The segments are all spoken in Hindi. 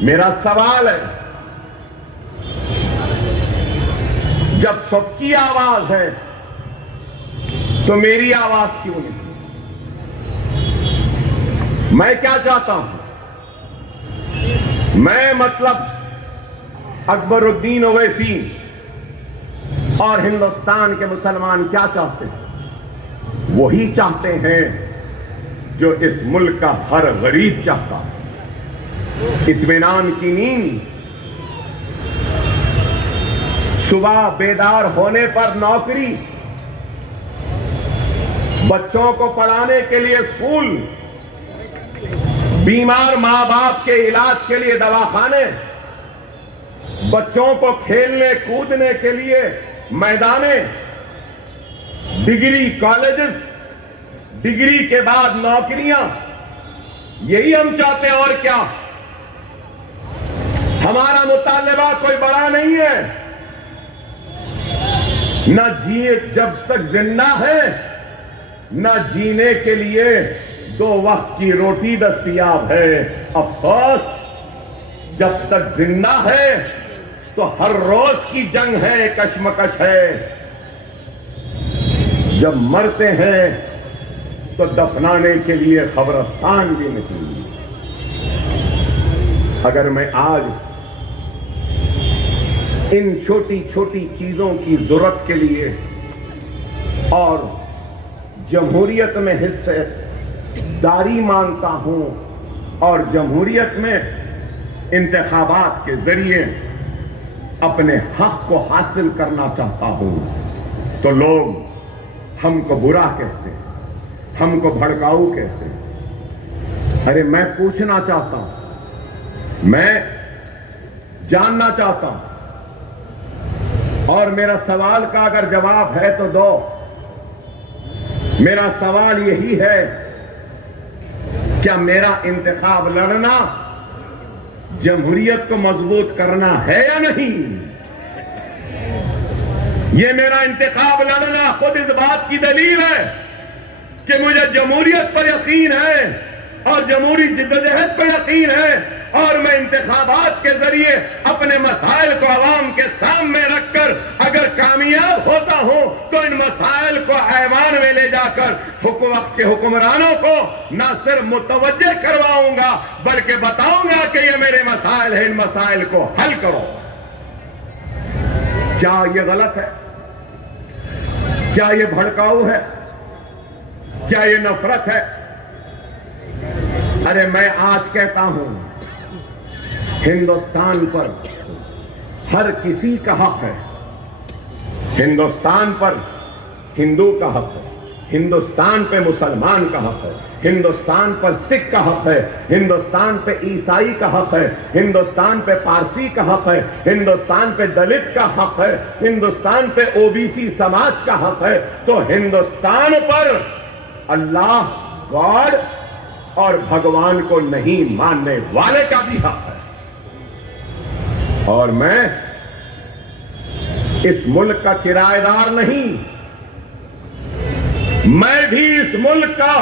मेरा सवाल है, जब सबकी आवाज है तो मेरी आवाज क्यों नहीं? मैं क्या चाहता हूं? मैं मतलब अकबरुद्दीन ओवैसी और हिंदुस्तान के मुसलमान क्या चाहते हैं? वही चाहते हैं जो इस मुल्क का हर गरीब चाहता है। इत्मीनान की नींद, सुबह बेदार होने पर नौकरी, बच्चों को पढ़ाने के लिए स्कूल, बीमार मां बाप के इलाज के लिए दवाखाने, बच्चों को खेलने कूदने के लिए मैदाने, डिग्री कॉलेजेस, डिग्री के बाद नौकरियां, यही हम चाहते हैं। और क्या? हमारा मुतालबा कोई बड़ा नहीं है। न जिए जब तक जिंदा है, न जीने के लिए 2 वक्त की रोटी दस्तयाब है। अफसोस, जब तक जिंदा है तो हर रोज की जंग है, कशमकश है। जब मरते हैं तो दफनाने के लिए कब्रिस्तान भी नहीं। अगर मैं आज इन छोटी छोटी चीजों की जरूरत के लिए और जमहूरियत में हिस्सेदारी मांगता हूं और जमहूरियत में इंतखाबात के जरिए अपने हक को हासिल करना चाहता हूं, तो लोग हमको बुरा कहते हैं, हमको भड़काऊ कहते हैं। अरे मैं पूछना चाहता हूं, मैं जानना चाहता हूं, और मेरा सवाल का अगर जवाब है तो दो। मेरा सवाल यही है, क्या मेरा इंतखाब लड़ना जमहूरियत को मजबूत करना है या नहीं? ये मेरा इंतखाब लड़ना खुद इस बात की दलील है कि मुझे जमहूरियत पर यकीन है और जमहूरी जिद्दोजहद पर यकीन है, और मैं इंतखाबात के जरिए अपने मसाइल को अवाम के सामने रखकर अगर कामयाब होता हूं तो इन मसाइल को ऐवान में ले जाकर वक्त के हुक्मरानों को न सिर्फ मुतवज्जे करवाऊंगा बल्कि बताऊंगा कि ये मेरे मसाइल है, इन मसाइल को हल करो। क्या ये गलत है? क्या ये भड़काऊ है? क्या ये नफरत है? अरे मैं आज कहता हूं, हिंदुस्तान पर हर किसी का हक है। हिंदुस्तान पर हिंदू का हक है, हिंदुस्तान पे मुसलमान का हक है, हिंदुस्तान पर सिख का हक है, हिंदुस्तान पे ईसाई का हक है, हिंदुस्तान पे पारसी का हक है, हिंदुस्तान पे दलित का हक है, हिंदुस्तान पे ओबीसी समाज का हक है। तो हिंदुस्तान पर अल्लाह, गॉड और भगवान को नहीं मानने वाले का भी हक है। और मैं इस मुल्क का किराएदार नहीं, मैं भी इस मुल्क का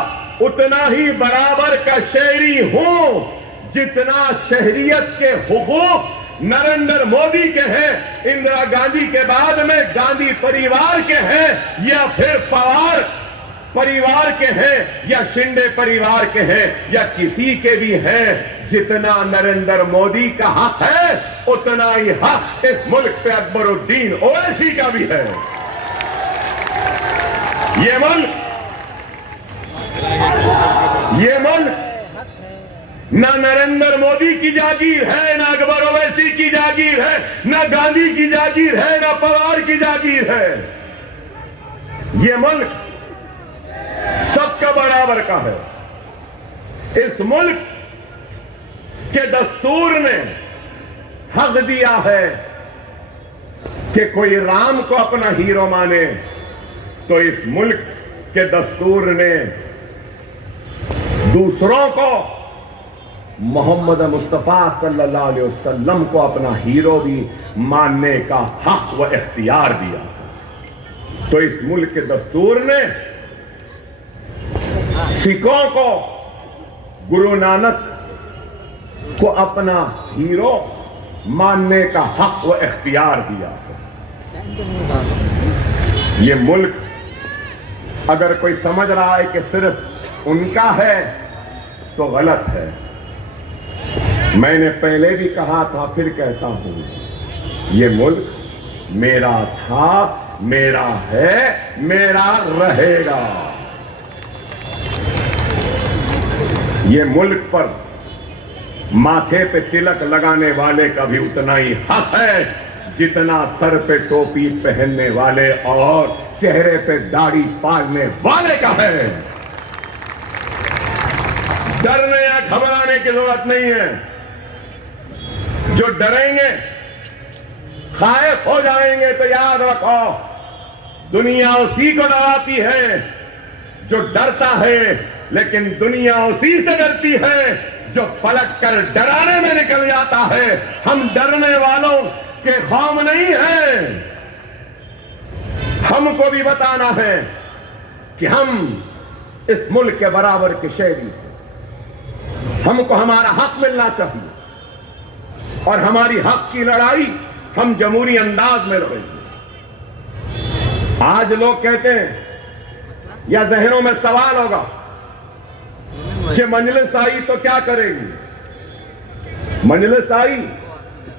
उतना ही बराबर का शहरी हूं जितना शहरियत के हुकूक नरेंद्र मोदी के हैं, इंदिरा गांधी के बाद में गांधी परिवार के हैं, या फिर पवार परिवार के हैं, या शिंदे परिवार के हैं, या किसी के भी हैं। जितना नरेंद्र मोदी का हक है उतना ही हक इस मुल्क पे अकबरुद्दीन ओवैसी का भी है। ये मुल्क ना नरेंद्र मोदी की जागीर है, ना अकबर ओवैसी की जागीर है, ना गांधी की जागीर है, ना पवार की जागीर है। ये मुल्क सबका बराबर का है। इस मुल्क के दस्तूर ने हक दिया है कि कोई राम को अपना हीरो माने, तो इस मुल्क के दस्तूर ने दूसरों को मोहम्मद मुस्तफा सल्लल्लाहु अलैहि वसल्लम को अपना हीरो भी मानने का हक व इख्तियार दिया। तो इस मुल्क के दस्तूर ने सिखों को गुरु नानक को अपना हीरो मानने का हक व इख्तियार दिया है। ये मुल्क अगर कोई समझ रहा है कि सिर्फ उनका है तो गलत है। मैंने पहले भी कहा था, फिर कहता हूं, ये मुल्क मेरा था, मेरा है, मेरा रहेगा। ये मुल्क पर माथे पे तिलक लगाने वाले का भी उतना ही हक है जितना सर पे टोपी पहनने वाले और चेहरे पे दाढ़ी पालने वाले का है। डरने या घबराने की जरूरत नहीं है। जो डरेंगे, खाइफ हो जाएंगे, तो याद रखो दुनिया उसी को डराती है जो डरता है, लेकिन दुनिया उसी से डरती है जो पलट कर डराने में निकल जाता है। हम डरने वालों के खौफ नहीं है। हमको भी बताना है कि हम इस मुल्क के बराबर के शहरी हैं। हमको हमारा हक मिलना चाहिए और हमारी हक की लड़ाई हम जमहूरी अंदाज में लड़ेंगे। आज लोग कहते हैं या जहनों में सवाल होगा कि मजलिस आई तो क्या करेगी। मजलिस आई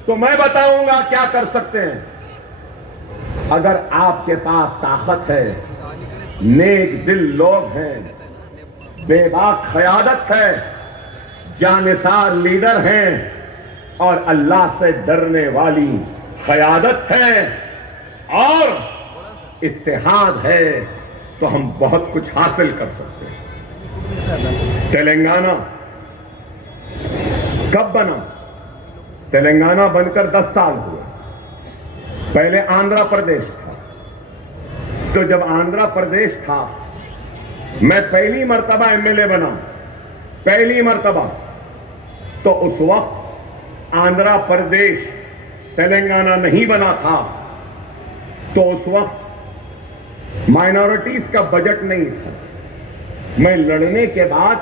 तो मैं बताऊंगा क्या कर सकते हैं। अगर आपके पास ताकत है, नेक दिल लोग हैं, बेबाक क़यादत है, जानिसार लीडर हैं और अल्लाह से डरने वाली क़यादत है और इत्तेहाद है, तो हम बहुत कुछ हासिल कर सकते हैं। तेलंगाना कब बना? तेलंगाना बनकर 10 साल हुए। पहले आंध्र प्रदेश था। तो जब आंध्र प्रदेश था, मैं पहली मर्तबा एमएलए बना, पहली मर्तबा, तो उस वक्त आंध्र प्रदेश तेलंगाना नहीं बना था। तो उस वक्त माइनॉरिटीज का बजट नहीं था। मैं लड़ने के बाद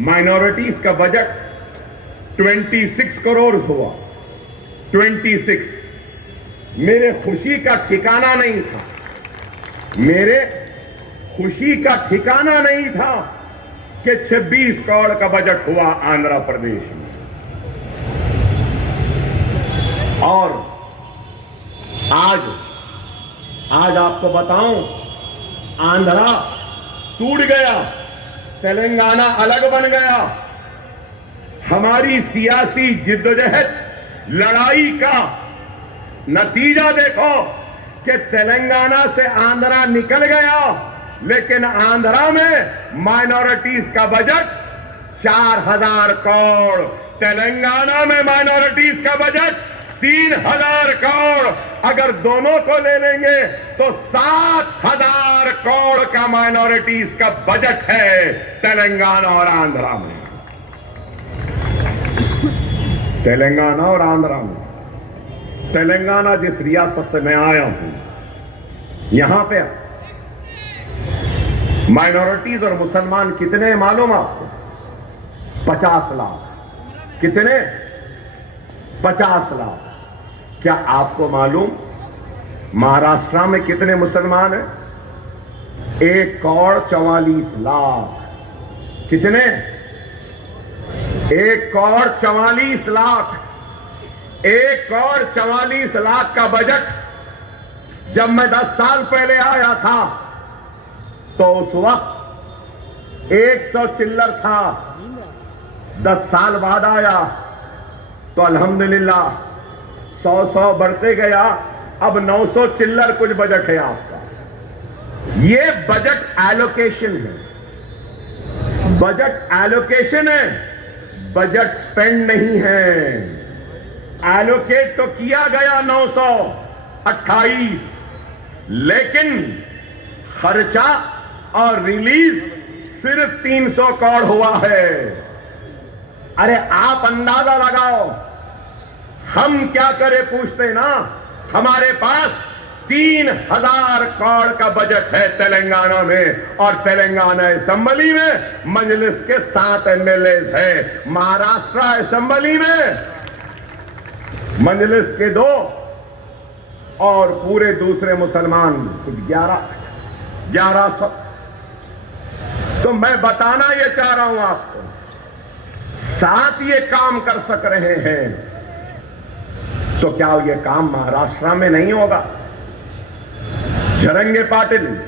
माइनॉरिटीज का बजट 26 करोड़ हुआ। 26। मेरे खुशी का ठिकाना नहीं था। मेरे खुशी का ठिकाना नहीं था कि 26 करोड़ का बजट हुआ आंध्र प्रदेश में। और आज आपको बताऊं, आंध्रा टूट गया, तेलंगाना अलग बन गया। हमारी सियासी जिद्दोजहद, लड़ाई का नतीजा देखो कि तेलंगाना से आंध्रा निकल गया, लेकिन आंध्रा में माइनॉरिटीज का बजट 4000 करोड़, तेलंगाना में माइनॉरिटीज का बजट 3000 करोड़। अगर दोनों को ले लेंगे तो 7000 करोड़ का माइनॉरिटीज का बजट है तेलंगाना और आंध्रा में। तेलंगाना और आंध्रा में। तेलंगाना जिस रियासत से मैं आया हूं, यहां पे माइनॉरिटीज और मुसलमान कितने मालूम आपको? 50 लाख। कितने? 50 लाख। क्या आपको मालूम महाराष्ट्र में कितने मुसलमान हैं? 1 करोड़ 44 लाख। कितने? 1 करोड़ 44 लाख। 1 करोड़ 44 लाख का बजट जब मैं 10 साल पहले आया था तो उस वक्त 100 चिल्लर था। 10 साल बाद आया तो अल्हम्दुलिल्लाह 100 बढ़ते गया, अब 900 चिल्लर कुछ बजट है आपका। ये बजट एलोकेशन है। बजट एलोकेशन है, बजट स्पेंड नहीं है। एलोकेट तो किया गया 928, लेकिन खर्चा और रिलीज सिर्फ 300 करोड़ हुआ है। अरे आप अंदाजा लगाओ, हम क्या करें पूछते ना। हमारे पास 3,000 करोड़ का बजट है तेलंगाना में, और तेलंगाना असेंबली में मजलिस के 7 एमएलए है। महाराष्ट्र असेंबली में मजलिस के 2 और पूरे दूसरे मुसलमान कुछ 1100। तो मैं बताना ये चाह रहा हूं आपको, 7 ये काम कर सक रहे हैं, तो क्या ये काम महाराष्ट्र में नहीं होगा? जरंगे पाटिल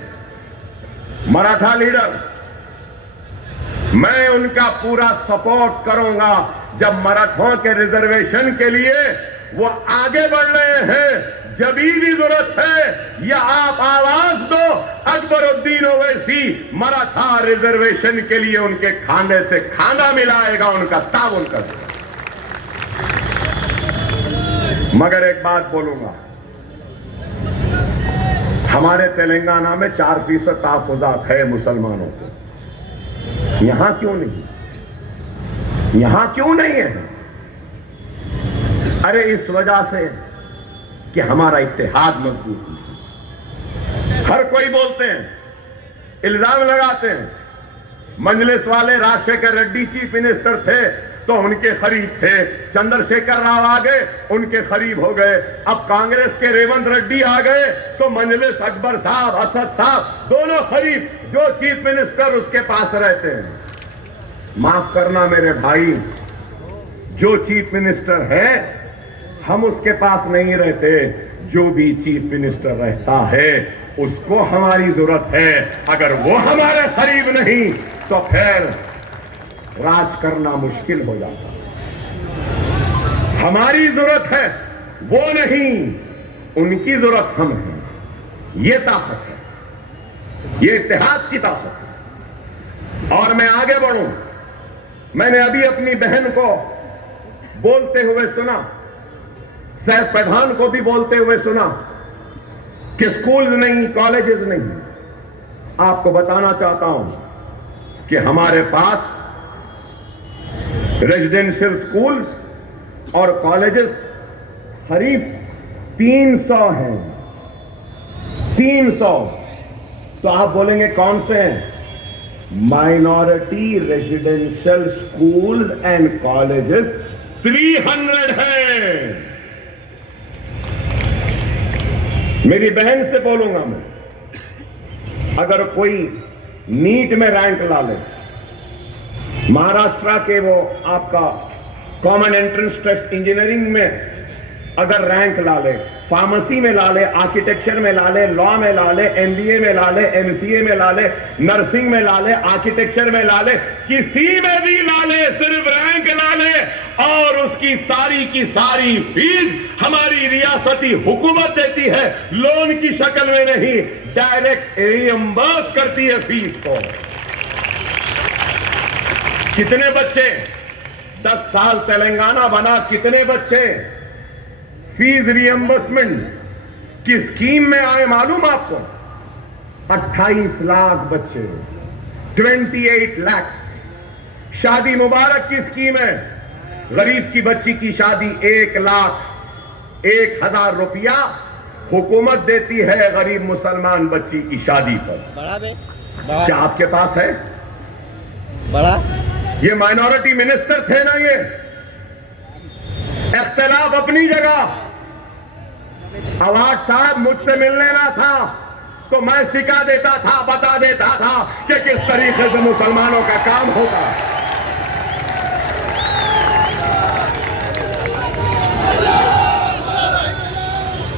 मराठा लीडर, मैं उनका पूरा सपोर्ट करूंगा जब मराठों के रिजर्वेशन के लिए वो आगे बढ़ रहे हैं। जब भी जरूरत है या आप आवाज दो, अकबरुद्दीन ओवैसी मराठा रिजर्वेशन के लिए उनके खाने से खाना मिलाएगा, उनका ताउन कर। मगर एक बात बोलूंगा, हमारे तेलंगाना में 4% तहफुजात है मुसलमानों को। यहां क्यों नहीं? यहां क्यों नहीं है? अरे इस वजह से कि हमारा इत्तेहाद मजबूत नहीं। हर कोई बोलते हैं, इल्जाम लगाते हैं, मजलिस वाले राजशेखर रेड्डी चीफ मिनिस्टर थे तो उनके करीब थे, चंद्रशेखर राव आ गए उनके करीब हो गए, अब कांग्रेस के रेवंत रेड्डी आ गए तो मजलिस अकबर साहब, असद साहब दोनों करीब, जो चीफ मिनिस्टर उसके पास रहते हैं। माफ करना मेरे भाई, जो चीफ मिनिस्टर है हम उसके पास नहीं रहते, जो भी चीफ मिनिस्टर रहता है उसको हमारी जरूरत है। अगर वो हमारे करीब नहीं तो फिर राज करना मुश्किल हो जाता। हमारी जरूरत है, वो नहीं, उनकी जरूरत हम है। ये ताकत है, ये इत्तेहाद की ताकत है। और मैं आगे बढ़ूं, मैंने अभी अपनी बहन को बोलते हुए सुना, सैफ प्रधान को भी बोलते हुए सुना कि स्कूल नहीं, कॉलेजेस नहीं। आपको बताना चाहता हूं कि हमारे पास रेजिडेंशियल स्कूल्स और कॉलेजेस करीब 300 हैं। 300। तो आप बोलेंगे कौन से हैं? Minority residential schools and colleges 300 हैं। मेरी बहन से बोलूंगा मैं, अगर कोई नीट में रैंक ला ले, महाराष्ट्र के वो आपका कॉमन एंट्रेंस टेस्ट इंजीनियरिंग में अगर रैंक ला ले, फार्मेसी में ला ले, आर्किटेक्चर में ला ले, लॉ में ला ले, एमबीए में ला ले, एमसीए में ला ले, नर्सिंग में ला ले, आर्किटेक्चर में ला ले, किसी में भी ला ले, सिर्फ रैंक ला ले और उसकी सारी की सारी फीस हमारी रियासती हुकूमत देती है, लोन की शक्ल में नहीं, डायरेक्ट रियम्बर्स करती है फीस को। कितने बच्चे 10 साल तेलंगाना बना, कितने बच्चे फीस रियम्बर्समेंट की स्कीम में आए मालूम आपको? 28 लाख बच्चे, 28 लाख। शादी मुबारक की स्कीम है, गरीब की बच्ची की शादी 1,01,000 रुपया हुकूमत देती है गरीब मुसलमान बच्ची की शादी पर। बड़ा क्या आपके पास है? बड़ा ये माइनॉरिटी मिनिस्टर थे ना, ये इख्तिलाफ अपनी जगह। अवार्ड साहब मुझसे मिलने ना था तो मैं सिखा देता था, बता देता था कि किस तरीके से मुसलमानों का काम होगा।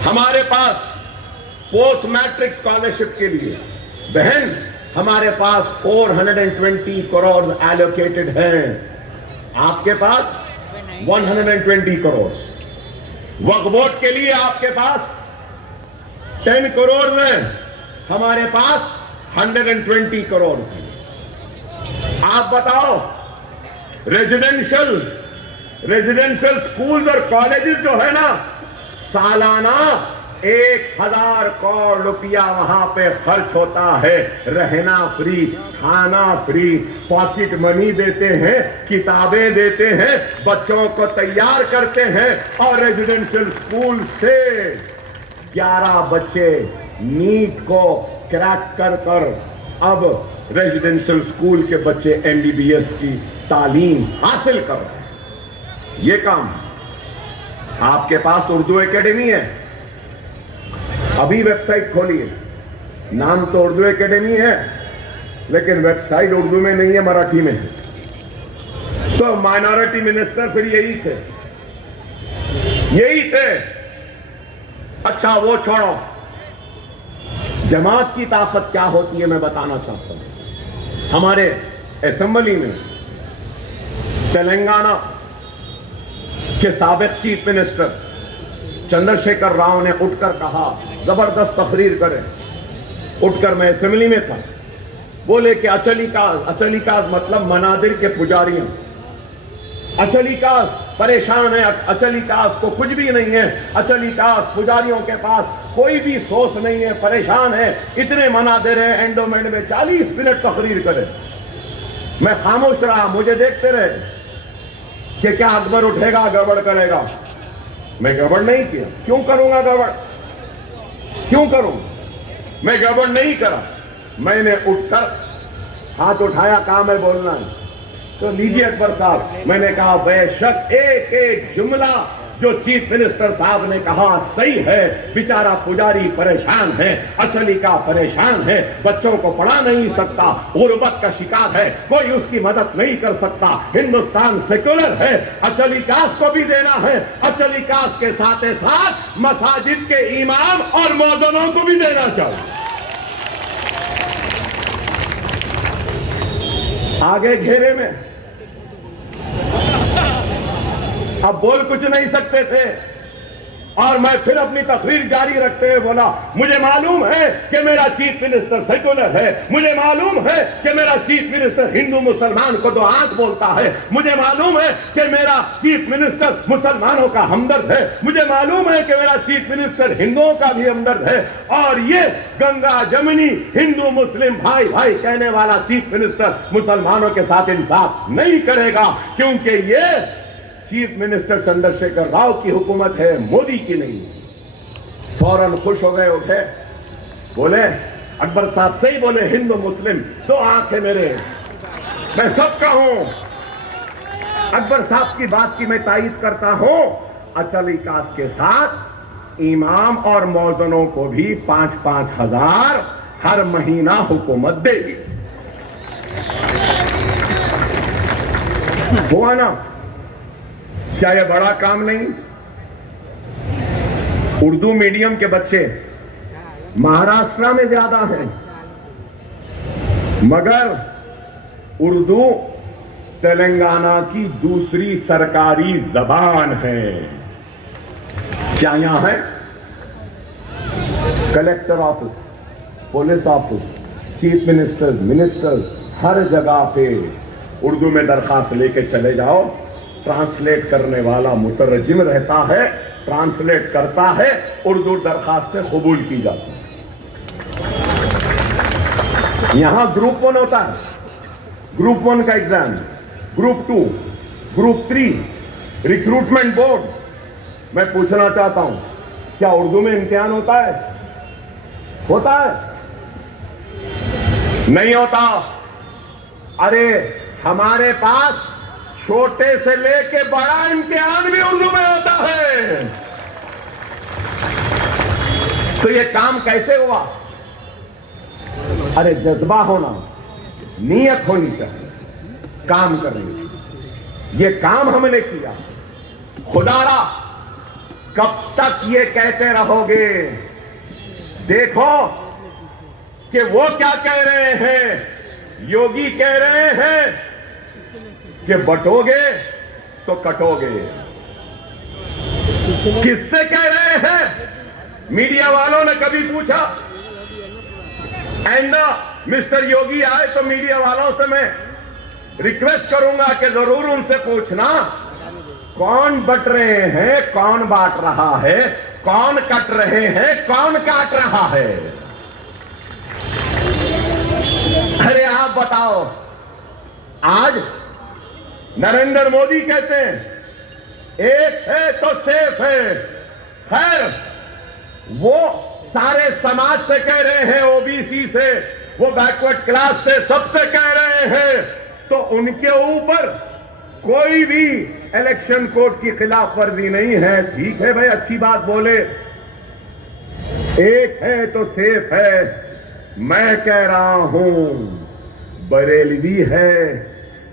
हमारे पास पोस्ट मैट्रिक स्कॉलरशिप के लिए बहन हमारे पास 420 करोड़ एलोकेटेड हैं, आपके पास 120 करोड़। वक्फ बोर्ड के लिए आपके पास 10 करोड़ है, हमारे पास 120 करोड़ है। आप बताओ, रेजिडेंशियल स्कूल और कॉलेजेस जो है ना, सालाना 1,000 करोड़ रुपया वहां पे खर्च होता है। रहना फ्री, खाना फ्री, पॉकेट मनी देते हैं, किताबें देते हैं, बच्चों को तैयार करते हैं और रेजिडेंशियल स्कूल से 11 बच्चे नीट को क्रैक कर कर अब रेजिडेंशियल स्कूल के बच्चे MBBS की तालीम हासिल कर रहे हैं। ये काम आपके पास उर्दू एकेडमी है, अभी वेबसाइट खोलिए, नाम तो उर्दू एकेडमी है लेकिन वेबसाइट उर्दू में नहीं है, मराठी में है। तो माइनॉरिटी मिनिस्टर फिर यही थे। अच्छा वो छोड़ो, जमात की ताकत क्या होती है मैं बताना चाहता हूं। हमारे असेंबली में तेलंगाना के साबिक चीफ मिनिस्टर चंद्रशेखर राव ने उठकर कहा, जबरदस्त तकरीर करें, उठकर मैं असेंबली में था, बोले कि अचलिकाज मतलब मनादिर के पुजारियों, अचलिकाज परेशान है, अचलिकाज को कुछ भी नहीं है, अचलिकाज पुजारियों के पास कोई भी सोच नहीं है, परेशान है, इतने मनादिर है, एंडोमेंट में 40 मिनट तकरीर करे। मैं खामोश रहा, मुझे देखते रहे कि क्या अकबर उठेगा गड़बड़ करेगा। मैं गड़बड़ नहीं किया, क्यों करूंगा गड़बड़, क्यों करूं, मैं गड़बड़ नहीं करा। मैंने उठकर हाथ उठाया, कहा मैं बोलना है तो लीजिए अकबर साहब। मैंने कहा बेशक एक एक जुमला जो चीफ मिनिस्टर साहब ने कहा सही है, बेचारा पुजारी परेशान है, अचलिका परेशान है, बच्चों को पढ़ा नहीं सकता, गुर्बत का शिकार है, कोई उसकी मदद नहीं कर सकता, हिंदुस्तान सेक्युलर है, अचलिकास को भी देना है, अचलिकास के साथ साथ मसाजिद के इमाम और मौजूदों को भी देना चाहिए। आगे घेरे में अब बोल कुछ नहीं सकते थे और मैं फिर अपनी तकरीर जारी रखते हुए बोला, मुझे मालूम है कि मेरा चीफ मिनिस्टर सेक्युलर है, मुझे मालूम है कि मेरा चीफ मिनिस्टर हिंदू मुसलमान को दो आंख बोलता है, मुझे मालूम है कि मेरा चीफ मिनिस्टर मुसलमानों का हमदर्द है, मुझे मालूम है कि मेरा चीफ मिनिस्टर हिंदुओं का भी हमदर्द है। और ये गंगा जमुनी हिंदू मुस्लिम भाई भाई कहने वाला चीफ मिनिस्टर मुसलमानों के साथ इंसाफ नहीं करेगा, क्योंकि ये चीफ मिनिस्टर चंद्रशेखर राव की हुकूमत है, मोदी की नहीं। फौरन खुश हो गए, उठे, बोले अकबर साहब सही बोले, हिंदू मुस्लिम दो आंख है मेरे, मैं सबका हूं। अकबर साहब की बात की मैं तायीद करता हूं। अचलिकास के साथ इमाम और मौजनों को भी 5-5 हजार हर महीना हुकूमत देगी। हुआ ना, क्या यह बड़ा काम नहीं? उर्दू मीडियम के बच्चे महाराष्ट्र में ज्यादा हैं, मगर उर्दू तेलंगाना की दूसरी सरकारी जबान है। क्या यहां है? Collector office, police office, chief minister हर जगह पे उर्दू में दरखास्त लेके चले जाओ, ट्रांसलेट करने वाला मुतरजिम रहता है, ट्रांसलेट करता है, उर्दू दरखास्तें कबूल की जाती हैं। यहां ग्रुप 1 होता है, ग्रुप 1 का exam, group 2, group 3, recruitment board. मैं पूछना चाहता हूं, क्या उर्दू में इम्तिहान होता है? होता है? नहीं होता। अरे हमारे पास छोटे से लेके बड़ा इम्तिहान भी उर्दू में होता है। तो ये काम कैसे हुआ? अरे जज्बा होना, नीयत होनी चाहिए काम करने की। ये काम हमने किया। खुदारा कब तक ये कहते रहोगे? देखो कि वो क्या कह रहे हैं। योगी कह रहे हैं कि बटोगे तो कटोगे। किससे कह रहे हैं? मीडिया वालों ने कभी पूछा? एंड मिस्टर योगी आए तो मीडिया वालों से मैं रिक्वेस्ट करूंगा कि जरूर उनसे पूछना, कौन बट रहे हैं, कौन बांट रहा है, कौन कट रहे हैं, कौन काट रहा है। अरे आप बताओ। आज नरेंद्र मोदी कहते हैं एक है तो सेफ है। खैर वो सारे समाज से कह रहे हैं, ओबीसी से, वो बैकवर्ड क्लास से, सबसे कह रहे हैं, तो उनके ऊपर कोई भी इलेक्शन कोड की खिलाफ वर्जी नहीं है। ठीक है भाई, अच्छी बात बोले, एक है तो सेफ है। मैं कह रहा हूं बरेलवी है,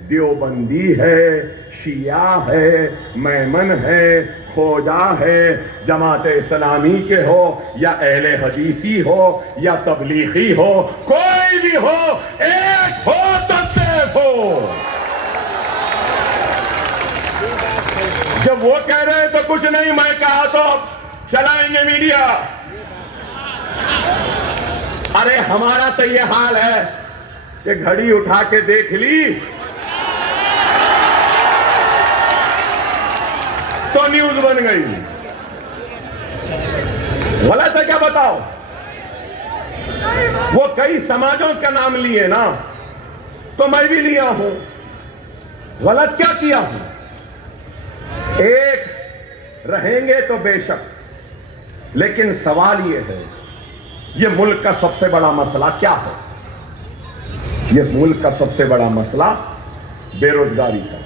देवबंदी है, शिया है, मैमन है, खोजा है, जमाते इस्लामी के हो या अहले हदीसी हो या तबलीगी हो, कोई भी हो, एक हो तो सेफ हो। जब वो कह रहे हैं तो कुछ नहीं, मैं कहा तो चलाएंगे मीडिया। अरे हमारा तो ये हाल है कि घड़ी उठा के देख ली तो न्यूज बन गई। गलत है क्या बताओ? वो कई समाजों का नाम लिए ना, तो मैं भी लिया हूं। गलत क्या किया हूं? एक रहेंगे तो बेशक, लेकिन सवाल ये है, ये मुल्क का सबसे बड़ा मसला क्या है? ये मुल्क का सबसे बड़ा मसला बेरोजगारी का,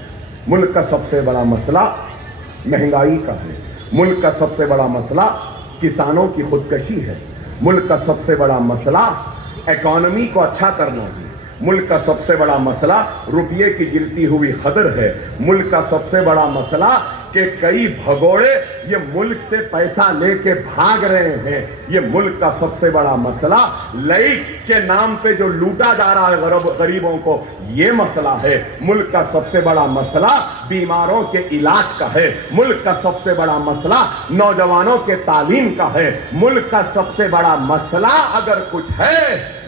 मुल्क का सबसे बड़ा मसला महंगाई का है, मुल्क का सबसे बड़ा मसला किसानों की खुदकशी है, मुल्क का सबसे बड़ा मसला इकोनॉमी को अच्छा करना है, मुल्क का सबसे बड़ा मसला रुपये की गिरती हुई कदर है, मुल्क का सबसे बड़ा मसला कि कई भगोड़े ये मुल्क से पैसा लेके भाग रहे हैं, ये मुल्क का सबसे बड़ा मसला लाइफ के नाम पे जो लूटा जा रहा है गरीबों को, ये मसला है। मुल्क का सबसे बड़ा मसला बीमारों के इलाज का है, मुल्क का सबसे बड़ा मसला नौजवानों के तालीम का है, मुल्क का सबसे बड़ा मसला अगर कुछ है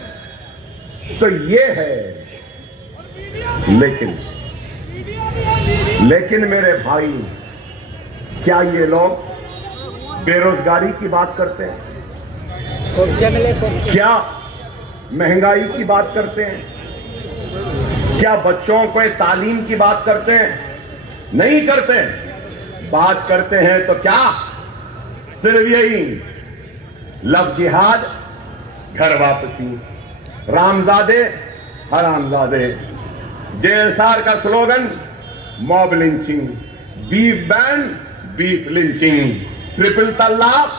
तो ये है। लेकिन मेरे भाई, क्या ये लोग बेरोजगारी की बात करते हैं? क्या महंगाई की बात करते हैं? क्या बच्चों को तालीम की बात करते हैं? नहीं करते। बात करते हैं तो क्या सिर्फ यही लव जिहाद, घर वापसी, रामजादे हरामजादे, जेएसआर का slogan mob lynching, beef ban beef lynching, triple तलाक,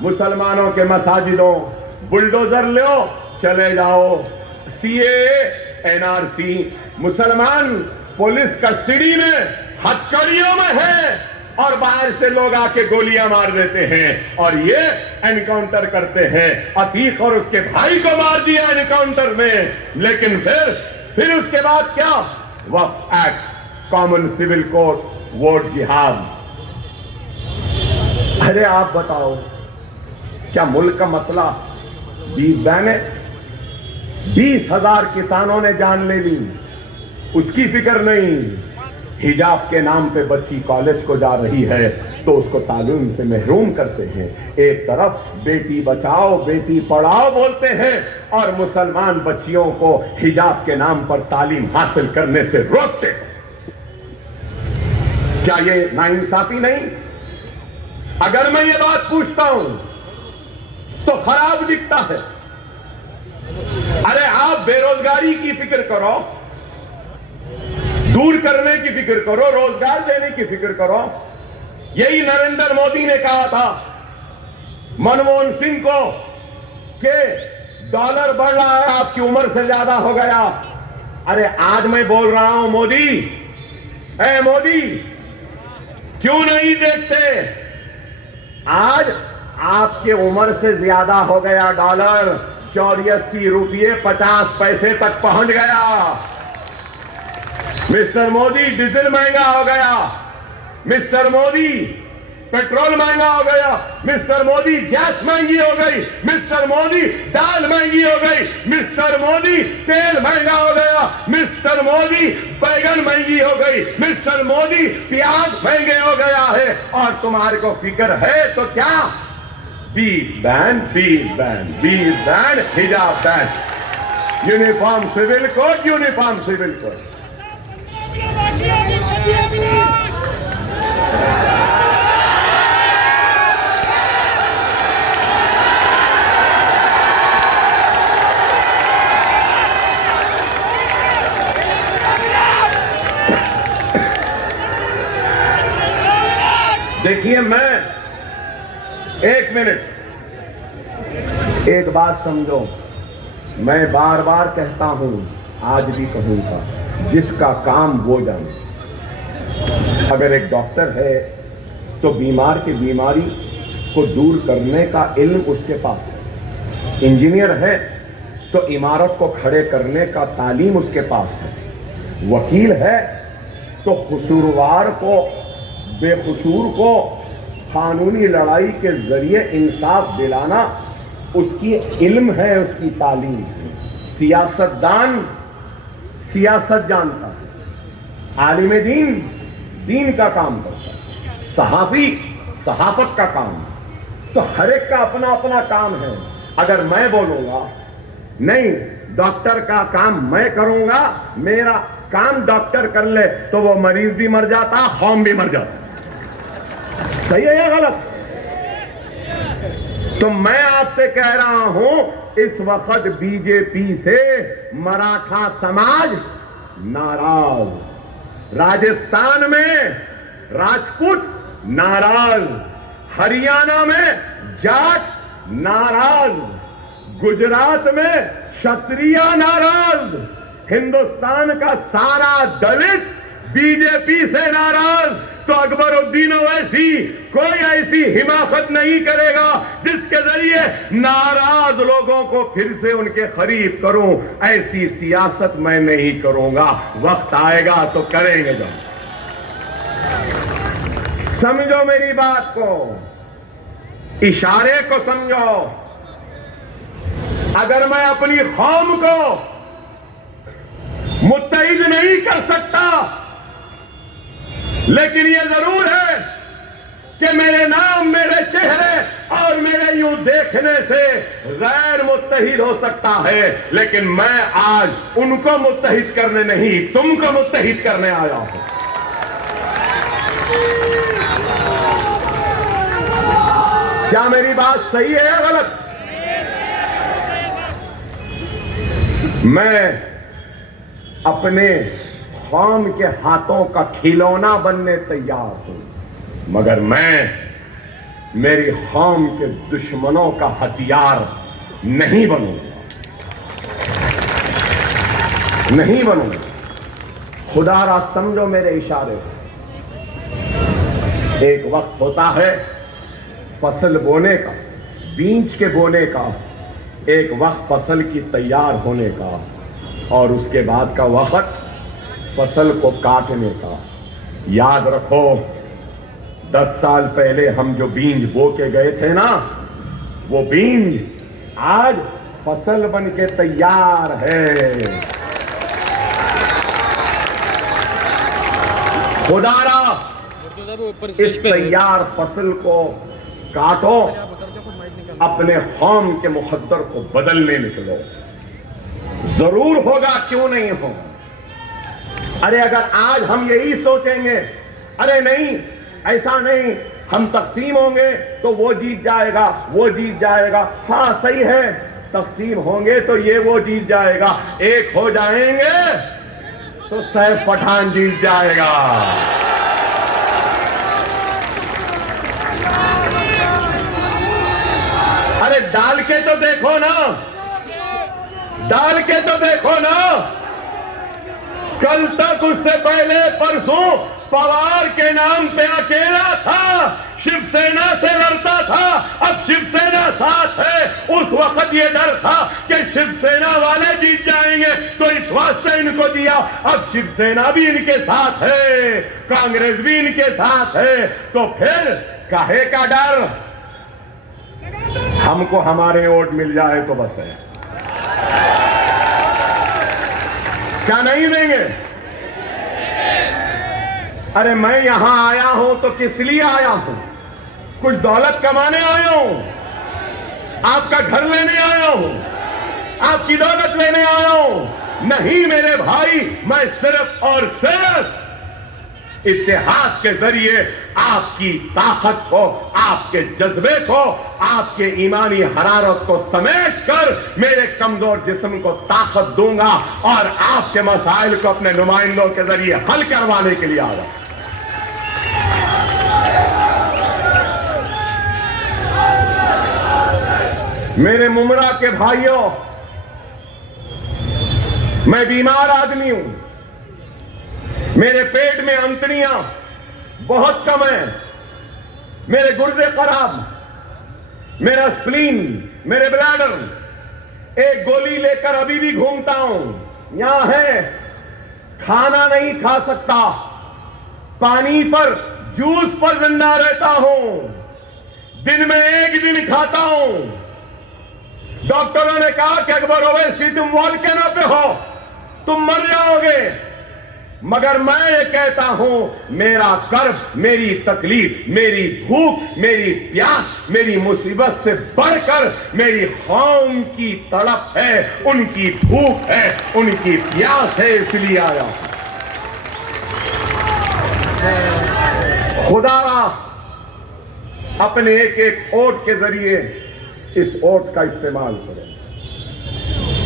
मुसलमानों के मसाजिदों बुलडोजर लो चले जाओ, सीएए एनआरसी, मुसलमान पुलिस कस्टडी में हथकड़ियों में है और बाहर से लोग आके गोलियां मार देते हैं और ये एनकाउंटर करते हैं। अतीक और उसके भाई को मार दिया एनकाउंटर में, लेकिन फिर उसके बाद क्या? Waqf act, common civil code, vote जिहाद। अरे आप बताओ, क्या मुल्क का मसला बीफ बैन है? 20,000 किसानों ने जान ले ली, उसकी फिक्र नहीं। हिजाब के नाम पे बच्ची कॉलेज को जा रही है तो उसको तालीम से महरूम करते हैं। एक तरफ बेटी बचाओ बेटी पढ़ाओ बोलते हैं और मुसलमान बच्चियों को हिजाब के नाम पर तालीम हासिल करने से रोकते हैं। क्या ये नाइंसाफी नहीं? अगर मैं ये बात पूछता हूं तो खराब दिखता है। अरे आप बेरोजगारी की फिक्र करो, दूर करने की फिक्र करो, रोजगार देने की फिक्र करो। यही नरेंद्र मोदी ने कहा था मनमोहन सिंह को कि डॉलर बढ़ रहा है, आपकी उम्र से ज्यादा हो गया। अरे आज मैं बोल रहा हूं मोदी, ए मोदी, क्यों नहीं देखते? आज आपके उम्र से ज्यादा हो गया डॉलर, 84 रुपये 50 पैसे तक पहुंच गया। मिस्टर मोदी, डीजल महंगा हो गया। मिस्टर मोदी, पेट्रोल महंगा हो गया। मिस्टर मोदी, गैस महंगी हो गई। मिस्टर मोदी, दाल महंगी हो गई। मिस्टर मोदी, तेल महंगा हो गया। मिस्टर मोदी, बैगन महंगी हो गई। मिस्टर मोदी, प्याज महंगे हो गया है। और तुम्हारे को फिक्र है तो क्या? Beef ban, beef ban, beef ban, हिजाब ban, uniform civil code, uniform civil code. देखिए, मैं एक मिनट, एक बात समझो, मैं बार बार कहता हूं, आज भी कहूंगा, जिसका काम वो जाने। अगर एक डॉक्टर है तो बीमार की बीमारी को दूर करने का इल्म उसके पास है। इंजीनियर है तो इमारत को खड़े करने का तालीम उसके पास है। वकील है तो कसूरवार को, बेकसूर को कानूनी लड़ाई के जरिए इंसाफ दिलाना उसकी इल्म है, उसकी तालीम है। सियासतदान सियासत जानता है, आलिम दीन दीन का काम करता है, सहाफी सहाफत का काम है। तो हर एक का अपना अपना काम है। अगर मैं बोलूंगा नहीं, डॉक्टर का काम मैं करूंगा, मेरा काम डॉक्टर कर ले, तो वो मरीज भी मर जाता, कौम भी मर जाता। सही है या गलत? तो मैं आपसे कह रहा हूं, इस वक्त बीजेपी से मराठा समाज नाराज, राजस्थान में राजपूत नाराज, हरियाणा में जाट नाराज, गुजरात में क्षत्रिय नाराज, हिंदुस्तान का सारा दलित बीजेपी से नाराज। तो अकबरुद्दीन ओवैसी कोई ऐसी हिमाकत नहीं करेगा जिसके जरिए नाराज लोगों को फिर से उनके करीब करूं। ऐसी सियासत मैं नहीं करूंगा। वक्त आएगा तो करेंगे। जो समझो मेरी बात को, इशारे को समझो। अगर मैं अपनी कौम को मुत्तहिद नहीं कर सकता, लेकिन यह जरूर है कि मेरे नाम, मेरे चेहरे और मेरे यूं देखने से गैर मुत्तहिद हो सकता है, लेकिन मैं आज उनको मुत्तहिद करने नहीं, तुमको मुत्तहिद करने आया हूं। क्या मेरी बात सही है या गलत? मैं अपने कौम के हाथों का खिलौना बनने तैयार हूं, मगर मैं मेरी कौम के दुश्मनों का हथियार नहीं बनूंगा, नहीं बनूंगा। खुदारा समझो मेरे इशारे। एक वक्त होता है फसल बोने का, बीज के बोने का, एक वक्त फसल की तैयार होने का, और उसके बाद का वक्त फसल को काटने का। याद रखो, 10 साल पहले हम जो बीज बो के गए थे ना, वो बीज आज फसल बन के तैयार है। खुदारा इस तैयार फसल को काटो, अपने कौम के मुकद्दर को बदलने निकलो। जरूर होगा, क्यों नहीं होगा। अरे अगर आज हम यही सोचेंगे, अरे नहीं ऐसा नहीं, हम तकसीम होंगे तो वो जीत जाएगा, वो जीत जाएगा। हाँ सही है, तकसीम होंगे तो ये वो जीत जाएगा, एक हो जाएंगे तो सैफ पठान जीत जाएगा। अरे डाल के तो देखो ना, डाल के तो देखो ना। कल तक, उससे पहले परसों पवार के नाम पे अकेला था, शिवसेना से लड़ता था। अब शिवसेना साथ है। उस वक्त ये डर था कि शिवसेना वाले जीत जाएंगे, तो इस वास्ते इनको दिया। अब शिवसेना भी इनके साथ है, कांग्रेस भी इनके साथ है, तो फिर काहे का डर? हमको हमारे वोट मिल जाए तो बस है। क्या नहीं देंगे? अरे मैं यहां आया हूं तो किस लिए आया हूं? कुछ दौलत कमाने आया हूं, आपका घर लेने आया हूं, आपकी दौलत लेने आया हूं? नहीं मेरे भाई, मैं सिर्फ और सिर्फ इतिहास के जरिए आपकी ताकत को, आपके जज्बे को, आपके ईमानी हरारत को समेट कर मेरे कमजोर जिस्म को ताकत दूंगा और आपके मसाइल को अपने नुमाइंदों के जरिए हल करवाने के लिए आया। मेरे मुमरा के भाइयों, मैं बीमार आदमी हूं, मेरे पेट में अंतड़ियां बहुत कम है, मेरे गुर्दे खराब, मेरा स्प्लीन, मेरे ब्लैडर, एक गोली लेकर अभी भी घूमता हूं। यहां है, खाना नहीं खा सकता, पानी पर, जूस पर जिंदा रहता हूं, दिन में एक दिन खाता हूं। डॉक्टरों ने कहा कि अकबर ओवैसी तुम वॉल्केनो पे हो, तुम मर जाओगे, मगर मैं ये कहता हूं, मेरा कर्ब, मेरी तकलीफ, मेरी भूख, मेरी प्यास, मेरी मुसीबत से बढ़कर मेरी कौम की तड़प है, उनकी भूख है, उनकी प्यास है, इसलिए आया। खुदा अपने एक एक ओट के जरिए इस ओट का इस्तेमाल करें।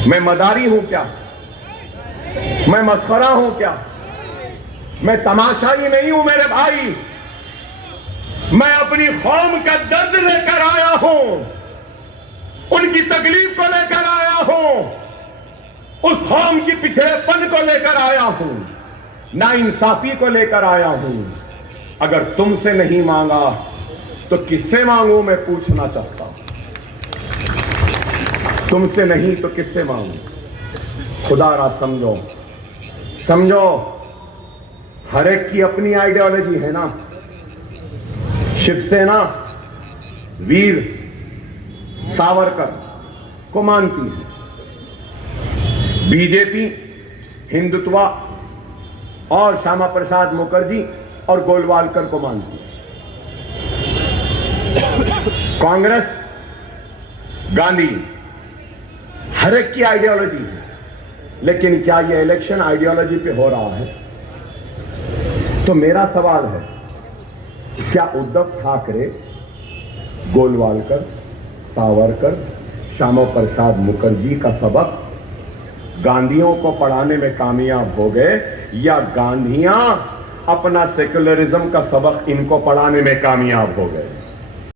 मैं मदारी हूं क्या? मैं मस्खरा हूं क्या? मैं तमाशाई नहीं हूं मेरे भाई। मैं अपनी कौम का दर्द लेकर आया हूं, उनकी तकलीफ को लेकर आया हूं, उस कौम की पिछड़ेपन को लेकर आया हूं, नाइंसाफी को लेकर आया हूं। अगर तुमसे नहीं मांगा तो किससे मांगू? मैं पूछना चाहता हूं। तुमसे नहीं तो किससे मांगू? खुदारा समझो, समझो, हर एक की अपनी आइडियोलॉजी है ना। शिवसेना वीर सावरकर को मानती है, बीजेपी हिंदुत्व और श्यामा प्रसाद मुखर्जी और गोलवालकर को मानती है, कांग्रेस गांधी, हर एक की आइडियोलॉजी है। लेकिन क्या यह इलेक्शन आइडियोलॉजी पे हो रहा है? तो मेरा सवाल है, क्या उद्धव ठाकरे, गोलवालकर, सावरकर, श्यामा प्रसाद मुखर्जी का सबक गांधियों को पढ़ाने में कामयाब हो गए, या गांधियां अपना सेक्युलरिज्म का सबक इनको पढ़ाने में कामयाब हो गए?